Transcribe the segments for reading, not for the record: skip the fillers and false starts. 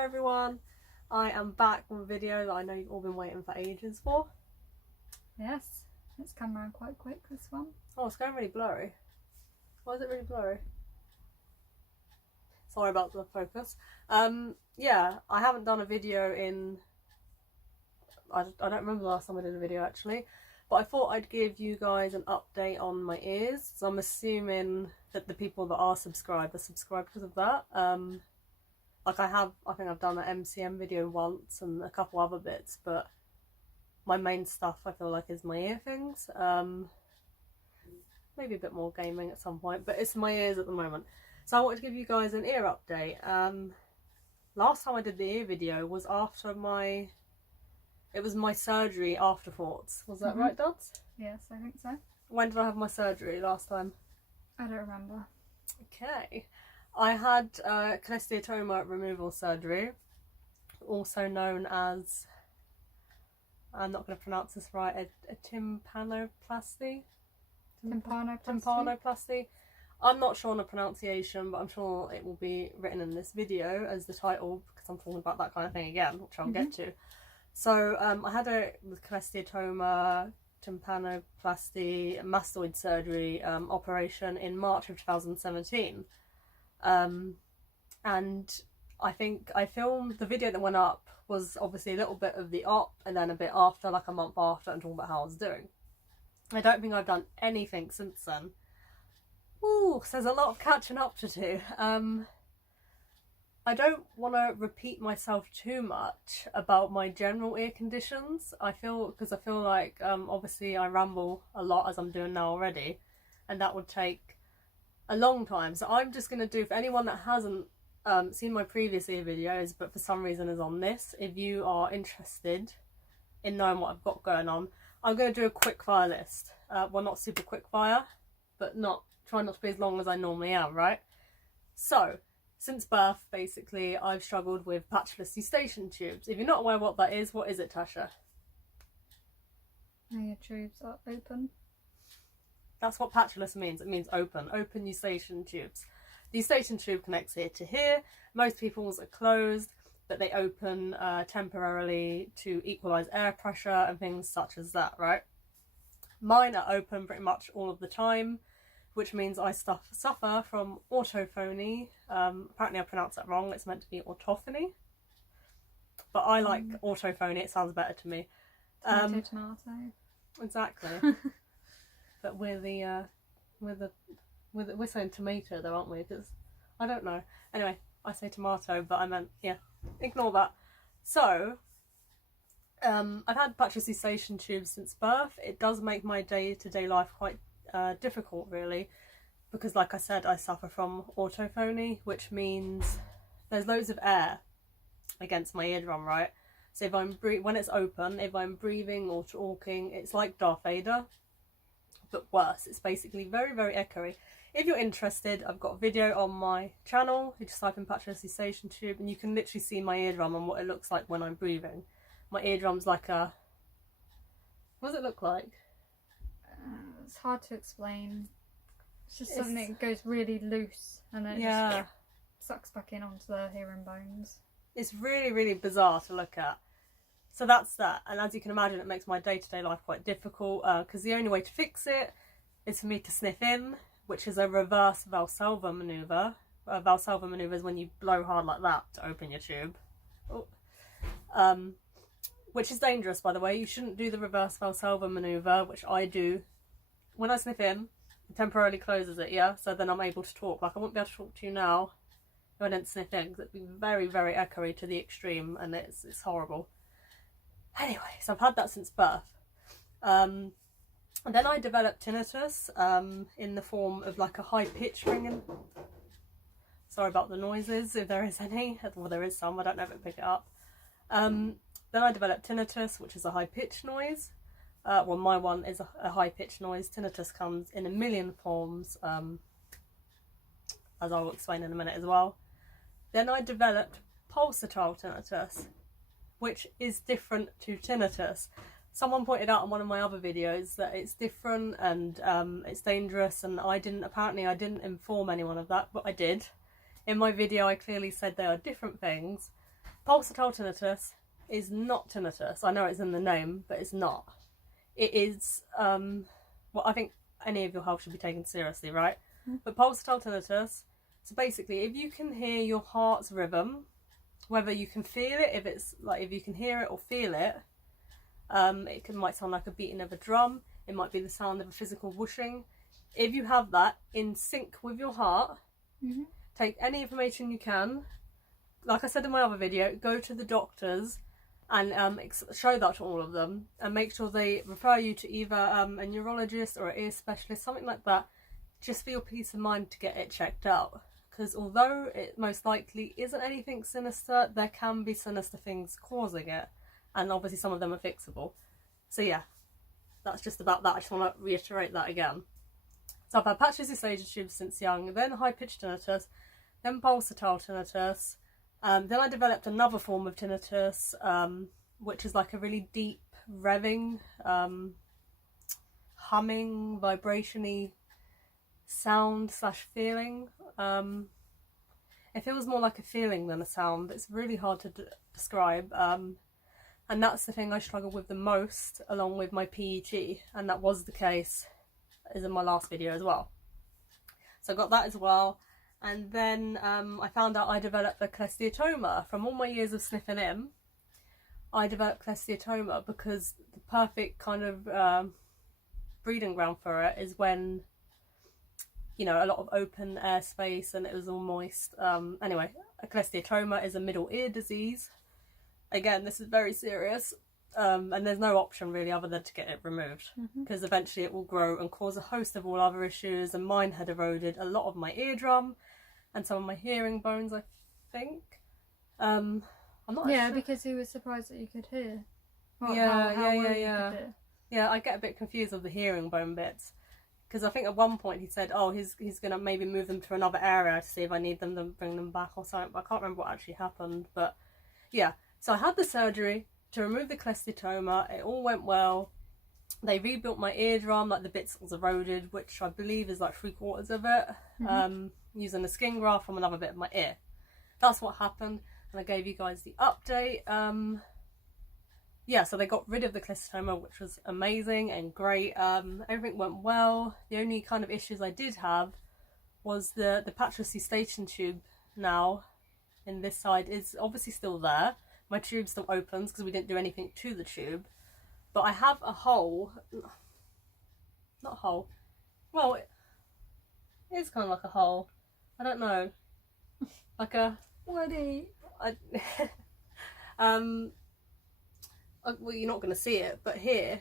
Hello everyone, I am back with a video that I know you've all been waiting for ages for. Yes, it's come around quite quick, this one. Oh, it's going really blurry. Why is it really blurry? Sorry about the focus. Yeah, I haven't done a video in... I don't remember the last time I did a video actually, but I thought I'd give you guys an update on my ears. So I'm assuming that the people that are subscribed because of that. Like I think I've done an MCM video once and a couple other bits, but my main stuff I feel like is my ear things. Maybe a bit more gaming at some point, but it's my ears at the moment. So I wanted to give you guys an ear update. Last time I did the ear video was after my surgery afterthoughts. Was that right, Duds? Yes, I think so. When did I have my surgery last time? I don't remember. Okay. I had cholesteatoma removal surgery, also known as, I'm not going to pronounce this right, a tympanoplasty? Tympanoplasty. I'm not sure on the pronunciation, but I'm sure it will be written in this video as the title, because I'm talking about that kind of thing again, which I'll get to. So I had a cholesteatoma, tympanoplasty, mastoid surgery operation in March of 2017. And I think I filmed the video that went up was obviously a little bit of the op and then a bit after, like a month after, and talking about how I was doing. I don't think I've done anything since then. Ooh, so there's a lot of catching up to do. I don't want to repeat myself too much about my general ear conditions. Because I feel like obviously I ramble a lot as I'm doing now already, and that would take a long time. So I'm just going to do, for anyone that hasn't seen my previous ear videos but for some reason is on this, if you are interested in knowing what I've got going on, I'm going to do a quick fire list. Well, not super quick fire, but try not to be as long as I normally am, right? So, since birth, basically, I've struggled with patulous eustachian tubes. If you're not aware what that is, what is it, Tasha? Now your tubes are open. That's what patulous means. It means open eustachian tubes. The eustachian tube connects here to here. Most people's are closed, but they open temporarily to equalise air pressure and things such as that, right? Mine are open pretty much all of the time, which means I suffer from autophony. Apparently I pronounced that wrong. It's meant to be autophony, but I like autophony. It sounds better to me. Tomato. Exactly. But we're saying tomato though, aren't we? Because I don't know. Anyway, I say tomato, but I meant, yeah, ignore that. So, I've had patulous eustachian tubes since birth. It does make my day-to-day life quite difficult, really, because like I said, I suffer from autophony, which means there's loads of air against my eardrum, right? So if when it's open, if I'm breathing or talking, it's like Darth Vader, but worse. It's basically very, very echoey. If you're interested, I've got a video on my channel. You just type in patulous eustachian tube and you can literally see my eardrum and what it looks like when I'm breathing. My eardrum's like a... What does it look like? It's hard to explain. It's just something that goes really loose and then it just sucks back in onto the hearing bones. It's really, really bizarre to look at. So that's that, and as you can imagine, it makes my day-to-day life quite difficult, because the only way to fix it is for me to sniff in, which is a reverse Valsalva manoeuvre. Valsalva manoeuvre is when you blow hard like that to open your tube. Which is dangerous, by the way. You shouldn't do the reverse Valsalva manoeuvre, which I do. When I sniff in, it temporarily closes it, yeah? So then I'm able to talk. Like, I wouldn't be able to talk to you now if I didn't sniff in, because it'd be very, very echoey to the extreme, and it's horrible. Anyway, so I've had that since birth. And then I developed tinnitus in the form of like a high-pitched ringing. Sorry about the noises, if there is any. Well, there is some, I don't know if it'll pick it up. Then I developed tinnitus, which is a high-pitched noise. Well, my one is a high-pitched noise. Tinnitus comes in a million forms, as I will explain in a minute as well. Then I developed pulsatile tinnitus, which is different to tinnitus. Someone pointed out on one of my other videos that it's different and it's dangerous, and I didn't inform anyone of that, but I did. In my video I clearly said they are different things, Pulsatile tinnitus is not tinnitus. I know it's in the name, but it's not. It is, well, I think any of your health should be taken seriously, right? But pulsatile tinnitus, so basically, if you can hear your heart's rhythm, whether you can feel it, if you can hear it or feel it, might sound like a beating of a drum. It might be the sound of a physical whooshing. If you have that in sync with your heart, take any information you can. Like I said in my other video, go to the doctors and show that to all of them, and make sure they refer you to either a neurologist or an ear specialist, something like that, just for your peace of mind to get it checked out. Because although it most likely isn't anything sinister, there can be sinister things causing it, and obviously some of them are fixable. So yeah, that's just about that. I just want to reiterate that again. So I've had patulous eustachian tubes since young, then high-pitched tinnitus, then pulsatile tinnitus. Then I developed another form of tinnitus, which is like a really deep, revving, humming, vibration-y sound / feeling. It feels more like a feeling than a sound. It's really hard to describe. And that's the thing I struggle with the most, along with my PET. And that was the case as in my last video as well. So I got that as well. And then I found out I developed a cholesteatoma. From all my years of sniffing in, I developed cholesteatoma because the perfect kind of breeding ground for it is when, you know, a lot of open air space and it was all moist. Anyway, a cholesteatoma is a middle ear disease. Again, this is very serious. And there's no option really other than to get it removed, because eventually it will grow and cause a host of all other issues, and mine had eroded a lot of my eardrum and some of my hearing bones, I think. I'm not sure. Because he was surprised that you could hear. Yeah, I get a bit confused with the hearing bone bits, because I think at one point he said, oh, he's going to maybe move them to another area to see if I need them to bring them back or something. I can't remember what actually happened, but yeah. So I had the surgery to remove the cholesteatoma. It all went well. They rebuilt my eardrum, like the bits that was eroded, which I believe is like 3/4 of it, using a skin graft from another bit of my ear. That's what happened, and I gave you guys the update. Yeah, so they got rid of the cholesteatoma, which was amazing and great. Everything went well. The only kind of issues I did have was the patulous eustachian tube now in this side is obviously still there. My tube still opens because we didn't do anything to the tube. But I have a hole. Not a hole. Well, it is kind of like a hole. I don't know. Like a... Woody. Well, you're not going to see it, but here,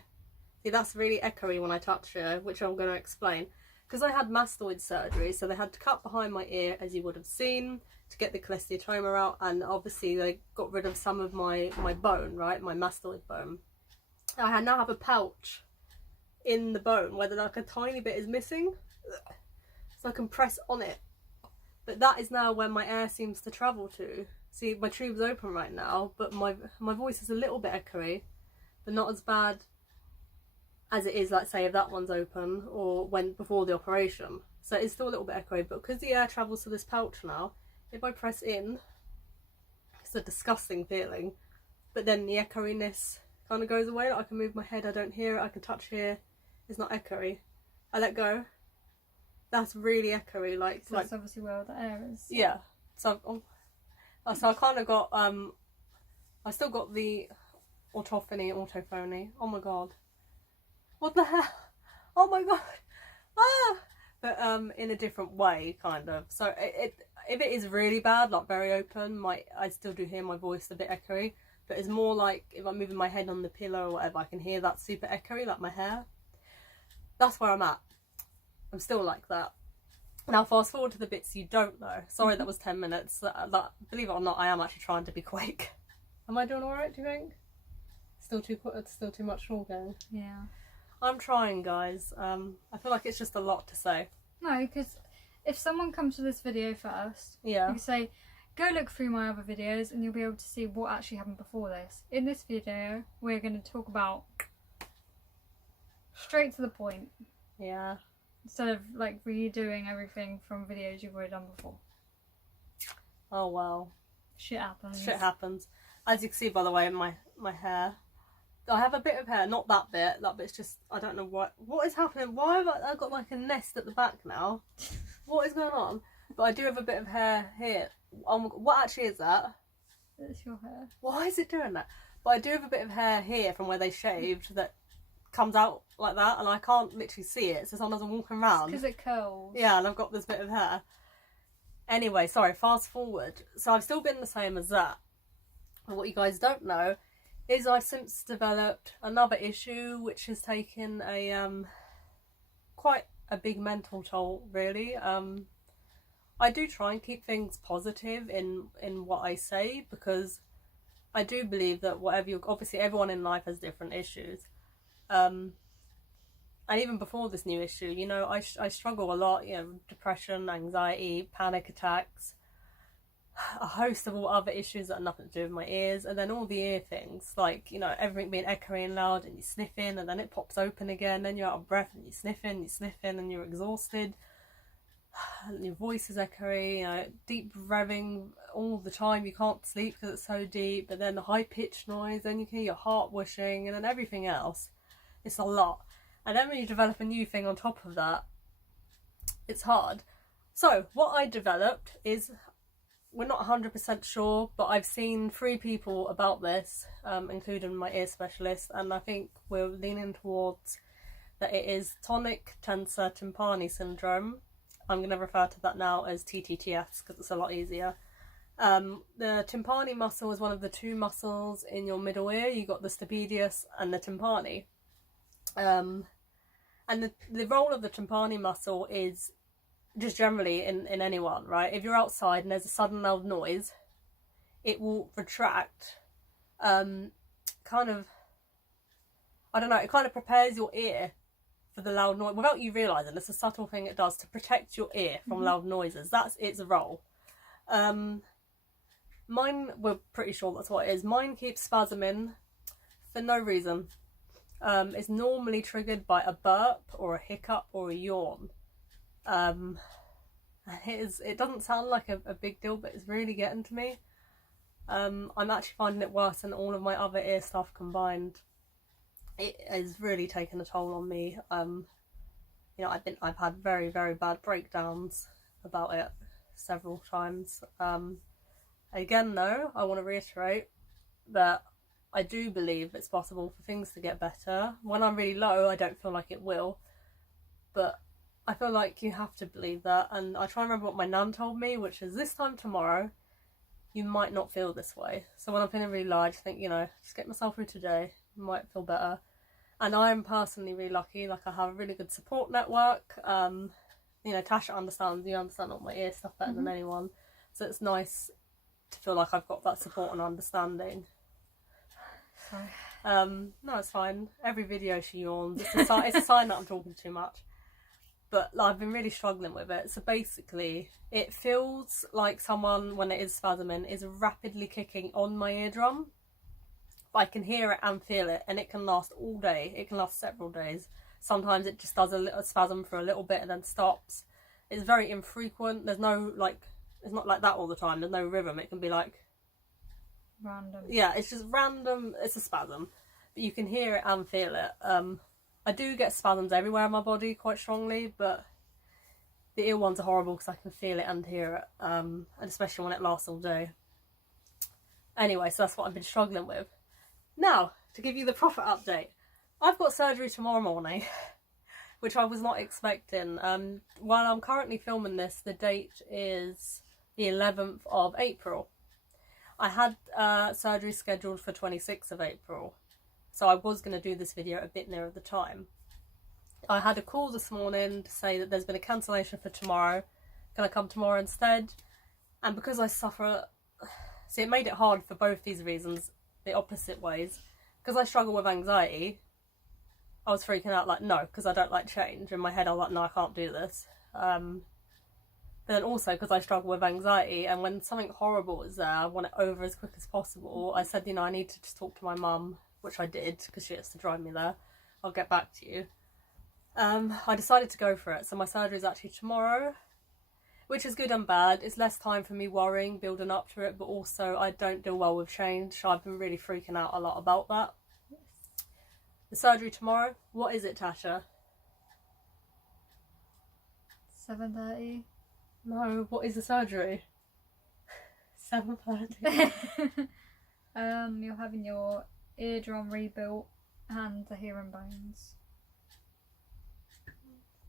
see, that's really echoey when I touch her, which I'm going to explain. Because I had mastoid surgery, so they had to cut behind my ear, as you would have seen, to get the cholesteatoma out, and obviously they got rid of some of my bone, right, my mastoid bone. I now have a pouch in the bone where like a tiny bit is missing, so I can press on it. But that is now where my air seems to travel to. See, my tube's open right now, but my voice is a little bit echoey, but not as bad as it is, like, say, if that one's open or when before the operation. So it's still a little bit echoey, but because the air travels to this pouch now, if I press in, it's a disgusting feeling, but then the echoiness kind of goes away. Like, I can move my head, I don't hear it, I can touch here, it's not echoey. I let go, that's really echoey. Like, so that's obviously where the air is. Yeah, so I kind of got, I still got the autophony, oh my god. What the hell? Oh my god. Ah! But in a different way, kind of. So if it is really bad, like very open, I still do hear my voice a bit echoey. But it's more like if I'm moving my head on the pillow or whatever, I can hear that super echoey, like my hair. That's where I'm at. I'm still like that. Now fast forward to the bits you don't know. Sorry, that was 10 minutes. Believe it or not, I am actually trying to be quick. Am I doing alright, do you think? Still too much talking? Yeah. I'm trying, guys. I feel like it's just a lot to say. No, because if someone comes to this video first, yeah, you can say, go look through my other videos and you'll be able to see what actually happened before this. In this video, we're going to talk about straight to the point. Yeah. Instead of like redoing everything from videos you've already done before. Oh, well. Shit happens. Shit happens. As you can see, by the way, in my hair, I have a bit of hair, not that bit. That bit's just, I don't know what is happening. Why have I got like a nest at the back now? What is going on? But I do have a bit of hair here. What actually is that? It's your hair. Why is it doing that? But I do have a bit of hair here from where they shaved that comes out like that, and I can't literally see it. So sometimes I'm walking around. Because it curls. Yeah, and I've got this bit of hair. Anyway, sorry, fast forward. So I've still been the same as that. And what you guys don't know is I've since developed another issue which has taken a quite a big mental toll, really. I do try and keep things positive in what I say, because I do believe that whatever you, obviously everyone in life has different issues. And even before this new issue, you know, I struggle a lot, you know, depression, anxiety, panic attacks, a host of all other issues that have nothing to do with my ears, and then all the ear things, like, you know, everything being echoey and loud, and you sniff in, and then it pops open again, then you're out of breath, and you sniff in, and you're exhausted, and your voice is echoey, you know, deep revving all the time, you can't sleep because it's so deep, but then the high-pitched noise, then you can hear your heart whooshing, and then everything else. It's a lot. And then when you develop a new thing on top of that, it's hard. So what I developed is, we're not 100% sure, but I've seen 3 people about this, including my ear specialist, and I think we're leaning towards that it is Tonic Tensor Tympani Syndrome. I'm going to refer to that now as TTTS because it's a lot easier. The tympani muscle is one of the 2 muscles in your middle ear. You got the stapedius and the tympani. And the role of the tympani muscle is just generally in anyone, right? If you're outside and there's a sudden loud noise, it will retract, kind of, I don't know, it kind of prepares your ear for the loud noise without you realising. It's a subtle thing it does to protect your ear from loud noises. That's its role. Mine, we're pretty sure that's what it is. Mine keeps spasming for no reason. It's normally triggered by a burp or a hiccup or a yawn. It doesn't sound like a big deal, but it's really getting to me. I'm actually finding it worse than all of my other ear stuff combined. It has really taken a toll on me. You know, I've had very, very bad breakdowns about it several times. Again, though, I want to reiterate that I do believe it's possible for things to get better. When I'm really low, I don't feel like it will, but I feel like you have to believe that. And I try and remember what my nan told me, which is this time tomorrow, you might not feel this way. So when I'm feeling really low, I just think, you know, just get myself through today, I might feel better. And I'm personally really lucky, like I have a really good support network. You know, Tasha understands, you understand all my ear stuff better than anyone. So it's nice to feel like I've got that support and understanding. Sorry. No, it's fine. Every video she yawns. It's a sign that I'm talking too much. But like, I've been really struggling with it. So basically, it feels like someone, when it is spasming, is rapidly kicking on my eardrum. But I can hear it and feel it, and it can last all day. It can last several days. Sometimes it just does a little spasm for a little bit and then stops. It's very infrequent. There's no, like, it's not like that all the time. There's no rhythm. It can be like Random. Yeah, it's just random. It's a spasm, but you can hear it and feel it. I do get spasms everywhere in my body quite strongly, but the ear ones are horrible because I can feel it and hear it, and especially when it lasts all day. Anyway, so that's what I've been struggling with. Now, to give you the proper update, I've got surgery tomorrow morning, which I was not expecting. While I'm currently filming this, the date is the 11th of April. I had surgery scheduled for 26th of April, so I was going to do this video a bit nearer the time. I had a call this morning to say that there's been a cancellation for tomorrow. Can I come tomorrow instead? And because I suffer... See, it made it hard for both these reasons, the opposite ways. Because I struggle with anxiety, I was freaking out like, no, because I don't like change. In my head I was like, no, I can't do this. But then also because I struggle with anxiety, and when something horrible is there, I want it over as quick as possible. I said, you know, I need to just talk to my mum, which I did, because she has to drive me there. I'll get back to you. I decided to go for it, so my surgery is actually tomorrow. which is good and bad. It's less time for me worrying, building up to it, but also I don't deal well with change. I've been really freaking out a lot about that. Yes. The surgery tomorrow, what is it, Tasha? 7:30. No, what is the surgery? 7:30. You're having your eardrum rebuilt and the hearing bones.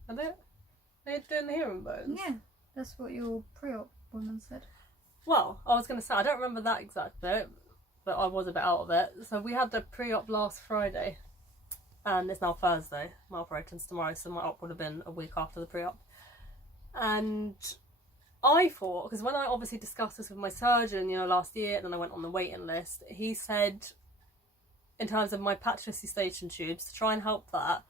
Are they doing the hearing bones? Yeah, that's what your pre-op woman said. Well, I was going to say, I don't remember that exact bit, but I was a bit out of it. So we had the pre-op last Friday, and it's now Thursday. My operation's tomorrow, so my op would have been a week after the pre-op. And I thought, because when I obviously discussed this with my surgeon, you know, last year, and then I went on the waiting list, he said, in terms of my patulous eustachian tubes, to try and help that,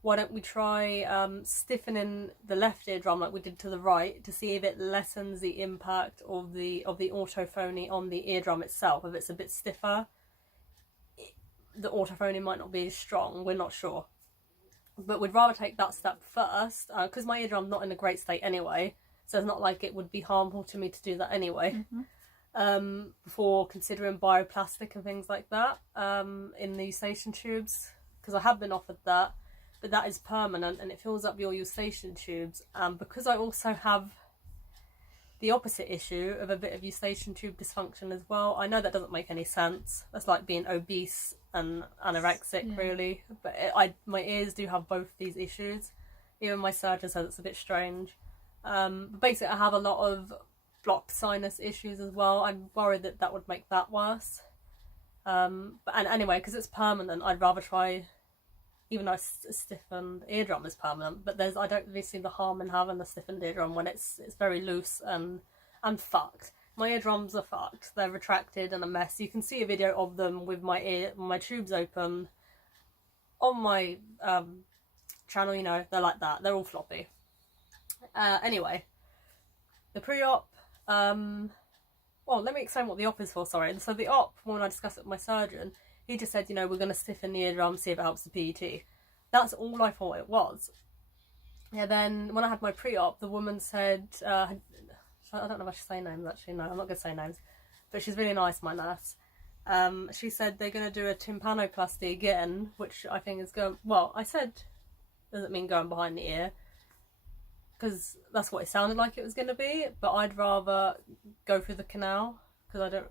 why don't we try stiffening the left eardrum like we did to the right to see if it lessens the impact of the autophony on the eardrum itself. If it's a bit stiffer, the autophony might not be as strong. We're not sure, but we'd rather take that step first because my eardrum's not in a great state anyway. So it's not like it would be harmful to me to do that anyway. Before considering bioplastic and things like that in the eustachian tubes, because I have been offered that. But that is permanent and it fills up your eustachian tubes. Because I also have the opposite issue of a bit of eustachian tube dysfunction as well. I know that doesn't make any sense. That's like being obese and anorexic, really. But my ears do have both these issues. Even my surgeon says it's a bit strange. But basically, I have a lot of blocked sinus issues as well. I'm worried that that would make that worse. And anyway, because it's permanent, I'd rather try. Even though a stiffened eardrum is permanent, but I don't really see the harm in having a stiffened eardrum when it's very loose and fucked. My eardrums are fucked. They're retracted and a mess. You can see a video of them with my tubes open on my channel. You know, they're like that. They're all floppy. Anyway, the pre-op. Well, let me explain what the op is for. Sorry. So the op, when I discussed it with my surgeon, he just said, you know, we're going to stiffen the eardrum, see if it helps the PET. That's all I thought it was. Yeah, then when I had my pre-op, the woman said, I don't know if I should say names actually, no, I'm not going to say names, but she's really nice, my nurse. She said they're going to do a tympanoplasty again, which I think is going, well, I said, doesn't mean going behind the ear, because that's what it sounded like it was going to be, but I'd rather go through the canal, because I don't...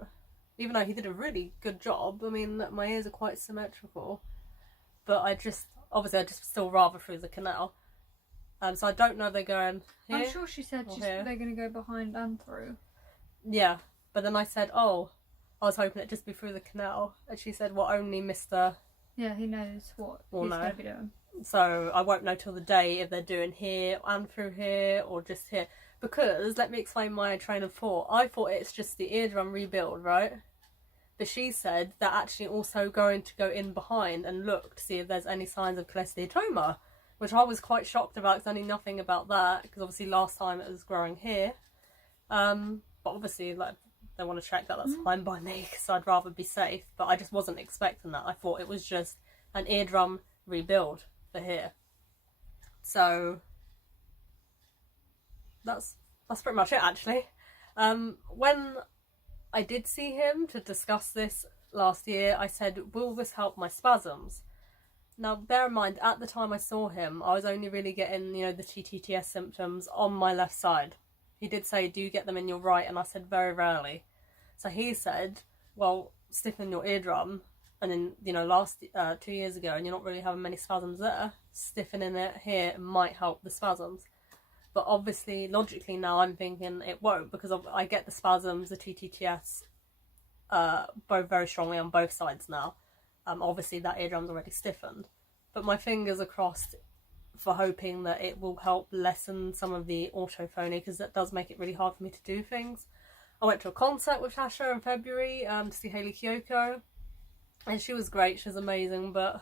Even though he did a really good job, I mean, my ears are quite symmetrical, but I just still rather through the canal. So I don't know if they're going here. I'm sure she said they're going to go behind and through. Yeah, but then I said, oh, I was hoping it'd just be through the canal. And she said, well, only Mr. Yeah, he knows what he's going to be doing. So I won't know till the day if they're doing here and through here or just here. Because, let me explain my train of thought. I thought it's just the eardrum rebuild, right? But she said they're actually also going to go in behind and look to see if there's any signs of cholesteatoma, which I was quite shocked about because I knew nothing about that, because obviously last time it was growing here. But obviously, like, they want to check that, that's fine by me, because I'd rather be safe. But I just wasn't expecting that. I thought it was just an eardrum rebuild for here. So that's pretty much it, actually. When I did see him to discuss this last year, I said, will this help my spasms? Now, bear in mind, at the time I saw him, I was only really getting, you know, the TTTS symptoms on my left side. He did say, do you get them in your right? And I said, very rarely. So he said, well, stiffen your eardrum. And then, you know, last 2 years ago, and you're not really having many spasms there, stiffening it here might help the spasms. But obviously, logically now, I'm thinking it won't, because I get the spasms, the TTTS, both very strongly on both sides now. Obviously, that eardrum's already stiffened. But my fingers are crossed for hoping that it will help lessen some of the autophony, because that does make it really hard for me to do things. I went to a concert with Tasha in February to see Hayley Kiyoko, and she was great, she was amazing, but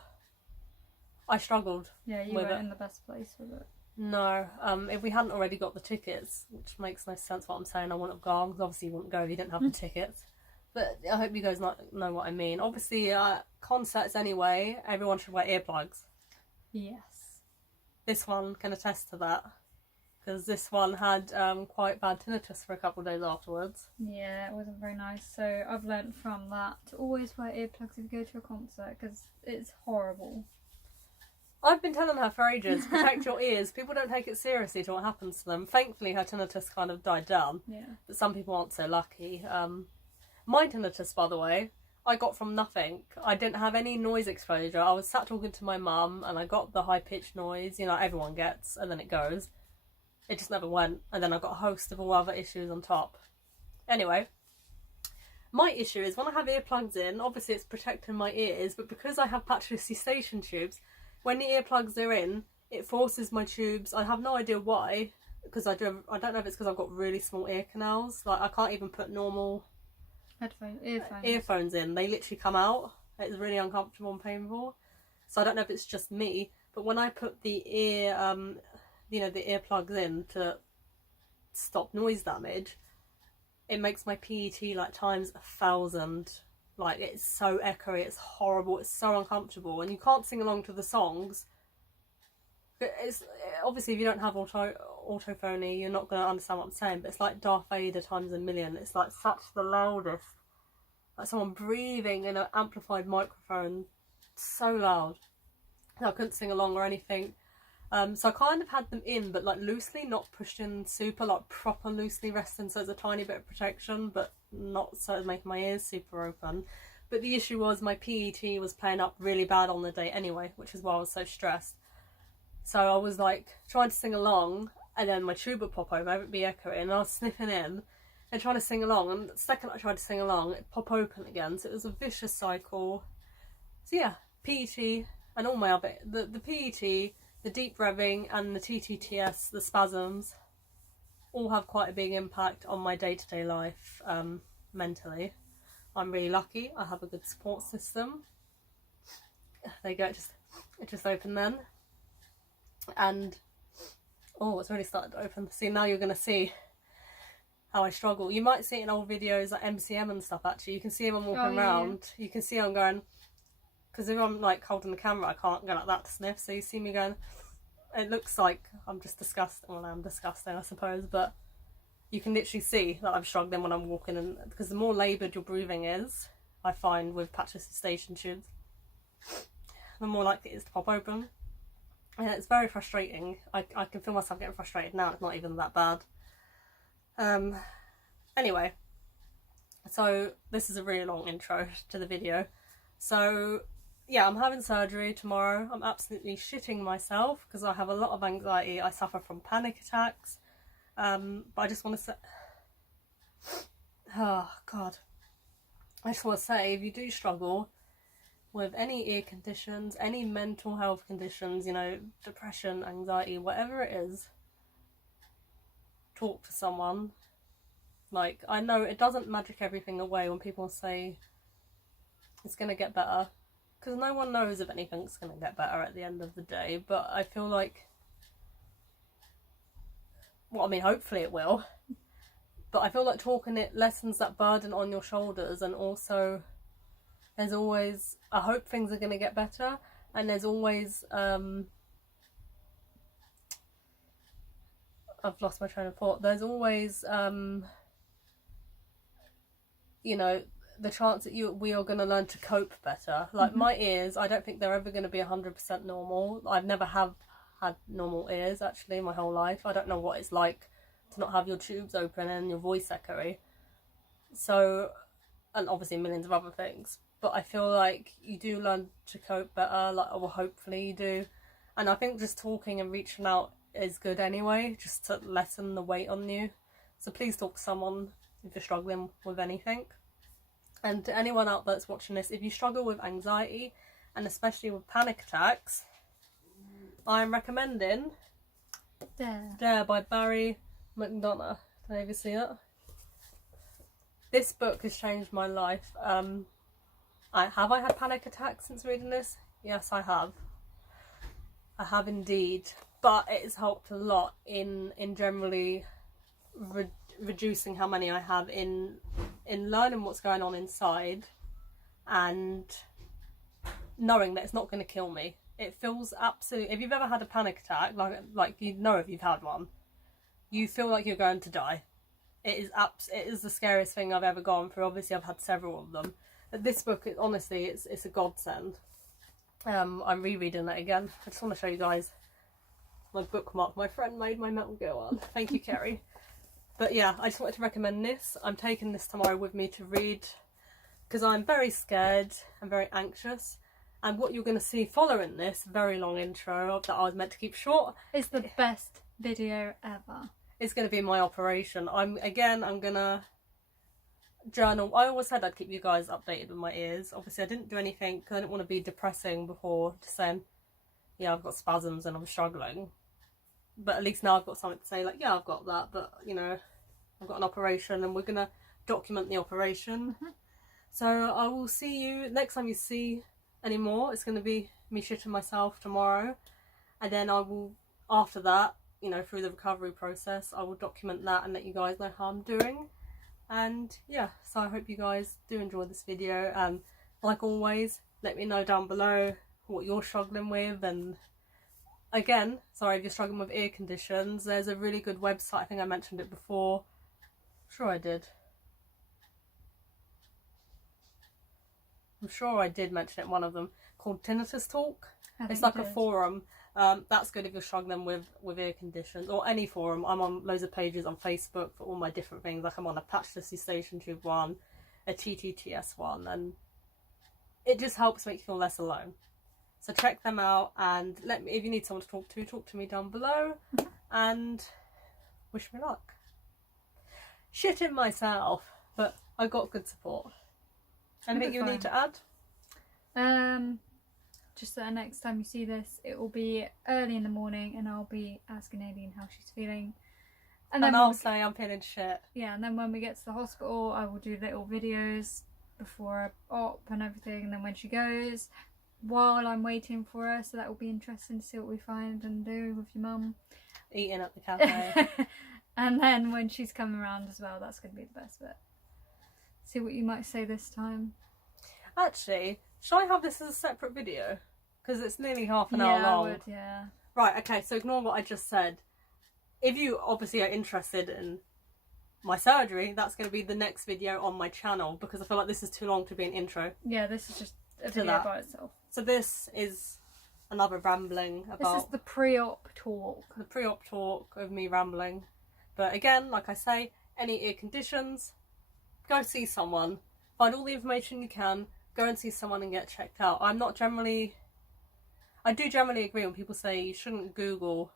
I struggled. Yeah, you weren't in the best place with it. No, if we hadn't already got the tickets, which makes no sense what I'm saying, I wouldn't have gone, because obviously you wouldn't go if you didn't have the tickets. But I hope you guys know what I mean. Obviously, concerts anyway, everyone should wear earplugs. Yes. This one can attest to that, because this one had quite bad tinnitus for a couple of days afterwards. Yeah, it wasn't very nice. So I've learnt from that to always wear earplugs if you go to a concert, because it's horrible. I've been telling her for ages, protect your ears. People don't take it seriously to what happens to them. Thankfully, her tinnitus kind of died down. Yeah. But some people aren't so lucky. My tinnitus, by the way, I got from nothing. I didn't have any noise exposure. I was sat talking to my mum and I got the high-pitched noise, you know, everyone gets, and then it goes. It just never went. And then I got a host of all other issues on top. Anyway, my issue is when I have earplugs in, obviously it's protecting my ears, but because I have patulous eustachian tubes, when the earplugs are in, it forces my tubes. I have no idea why, because I don't know if it's because I've got really small ear canals. Like, I can't even put normal earphones in. They literally come out. It's really uncomfortable and painful. So I don't know if it's just me, but when I put the ear, the earplugs in to stop noise damage, it makes my PET like times 1,000. Like, it's so echoey, it's horrible, it's so uncomfortable, and you can't sing along to the songs. It's obviously, if you don't have autophony, you're not going to understand what I'm saying, but it's like Darth Vader times a million. It's like such the loudest, like someone breathing in an amplified microphone, so loud. I couldn't sing along or anything. So I kind of had them in, but like loosely, not pushed in super, like proper loosely resting, so it's a tiny bit of protection, but not so it's making my ears super open. But the issue was my PET was playing up really bad on the day anyway, which is why I was so stressed. So I was like trying to sing along, and then my tube would pop over, it would be echoing, and I was sniffing in and trying to sing along, and the second I tried to sing along, it pop open again, so it was a vicious cycle. So yeah, PET and all my other, the PET, the deep revving and the TTTS, the spasms, all have quite a big impact on my day-to-day life, mentally. I'm really lucky. I have a good support system. There you go, it just opened then. And, oh, it's really started to open. See, now you're going to see how I struggle. You might see it in old videos like MCM and stuff, actually. You can see when I'm walking around. You can see I'm going... Because if I'm like holding the camera, I can't go like that to sniff. So you see me going, it looks like I'm just disgusting. Well, I'm disgusting, I suppose, but you can literally see that I'm struggling when I'm walking. And because the more laboured your breathing is, I find with patulous eustachian tubes, the more likely it is to pop open. And it's very frustrating. I can feel myself getting frustrated now. It's not even that bad. Anyway, so this is a really long intro to the video. So yeah, I'm having surgery tomorrow. I'm absolutely shitting myself because I have a lot of anxiety. I suffer from panic attacks. But I just want to say, oh God, I just want to say, if you do struggle with any ear conditions, any mental health conditions, you know, depression, anxiety, whatever it is, talk to someone. Like, I know it doesn't magic everything away when people say it's going to get better, because no one knows if anything's going to get better at the end of the day, but I feel like, well, I mean, hopefully it will, but I feel like talking it lessens that burden on your shoulders, and also there's always, I hope things are going to get better, and there's always, I've lost my train of thought, there's always, you know, the chance that we are going to learn to cope better. Like, my ears, I don't think they're ever going to be 100% normal. I've never had normal ears, actually, my whole life. I don't know what it's like to not have your tubes open and your voice echoey. So, and obviously millions of other things. But I feel like you do learn to cope better, like, well, hopefully you do. And I think just talking and reaching out is good anyway, just to lessen the weight on you. So please talk to someone if you're struggling with anything. And to anyone out there that's watching this, if you struggle with anxiety, and especially with panic attacks, I'm recommending Dare by Barry McDonough. Did I ever see it? This book has changed my life. I had panic attacks since reading this? Yes, I have. I have indeed. But it has helped a lot in generally reducing how many I have in learning what's going on inside, and knowing that it's not going to kill me. It feels absolutely, if you've ever had a panic attack, like you know if you've had one, you feel like you're going to die. It is the scariest thing I've ever gone through. Obviously, I've had several of them. But this book, honestly, it's a godsend. I'm rereading it again. I just want to show you guys my bookmark my friend made my metal go on. Thank you, Kerry. But yeah, I just wanted to recommend this. I'm taking this tomorrow with me to read because I'm very scared and very anxious. And what you're going to see following this very long intro that I was meant to keep short is the best video ever. It's going to be my operation. I'm going to journal. I always said I'd keep you guys updated with my ears. Obviously, I didn't do anything because I didn't want to be depressing before, just saying, yeah, I've got spasms and I'm struggling. But at least now I've got something to say, like, yeah, I've got that, but, you know, I've got an operation and we're going to document the operation. So I will see you, next time you see any more, it's going to be me shitting myself tomorrow. And then I will, after that, you know, through the recovery process, I will document that and let you guys know how I'm doing. And yeah, so I hope you guys do enjoy this video. And like always, let me know down below what you're struggling with. And again, sorry if you're struggling with ear conditions, there's a really good website. I think I mentioned it before. Sure I did. I'm sure I did mention it in one of them, called Tinnitus Talk. It's like a forum. That's good if you're struggling with ear conditions, or any forum. I'm on loads of pages on Facebook for all my different things. Like I'm on a patulous eustachian tube one, a TTTS one, and it just helps make you feel less alone. So check them out, and let me, if you need someone to talk to me down below, and wish me luck. Shitting myself, but I got good support. Anything you need to add? Just that next time you see this, it will be early in the morning, and I'll be asking Aileen how she's feeling. And then I'll say I'm feeling shit. Yeah, and then when we get to the hospital, I will do little videos before op and everything, and then when she goes, while I'm waiting for her, so that will be interesting to see what we find and do with your mum. Eating at the cafe. And then when she's coming around as well, that's going to be the best bit. See what you might say this time. Actually, should I have this as a separate video? Because it's nearly half an hour long. I would, yeah. Right, okay, so ignore what I just said. If you obviously are interested in my surgery, that's going to be the next video on my channel, because I feel like this is too long to be an intro. Yeah, this is just a video by itself. So this is another rambling about... This is the pre-op talk. The pre-op talk of me rambling. But again, like I say, any ear conditions, go see someone. Find all the information you can. Go and see someone and get checked out. I do generally agree when people say you shouldn't Google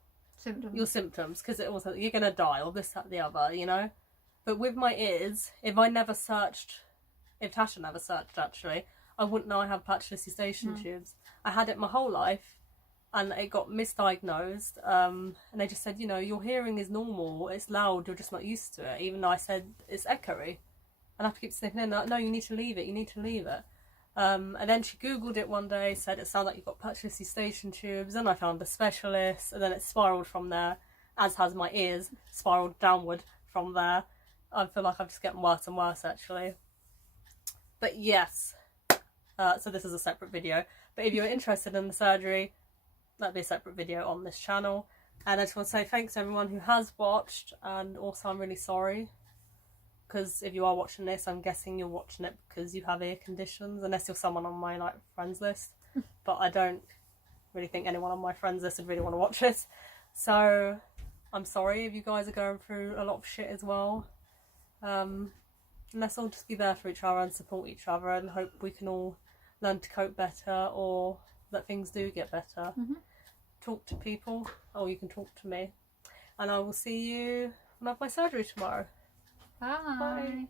your symptoms, because it also, you're going to die, or this, that, the other, you know? But with my ears, if Tasha never searched actually, I wouldn't know I have patulous eustachian tubes. I had it my whole life, and it got misdiagnosed, and they just said, you know, your hearing is normal, it's loud, you're just not used to it, even though I said it's echoey. And I have to keep sniffing in, like, no, you need to leave it, you need to leave it. And then she googled it one day, said it sounded like you've got patulous eustachian tubes, and I found a specialist, and then it spiralled from there, as has my ears, spiralled downward from there. I feel like I'm just getting worse and worse, actually. But yes, so this is a separate video. But if you're interested in the surgery, that'll be a separate video on this channel. And I just want to say thanks to everyone who has watched, and also I'm really sorry. Because if you are watching this, I'm guessing you're watching it because you have ear conditions, unless you're someone on my friends list. But I don't really think anyone on my friends list would really want to watch it. So I'm sorry if you guys are going through a lot of shit as well. And let's all just be there for each other and support each other, and hope we can all learn to cope better, or that things do get better. Talk to people, or you can talk to me. And I will see you when I have my surgery tomorrow. Bye. Bye.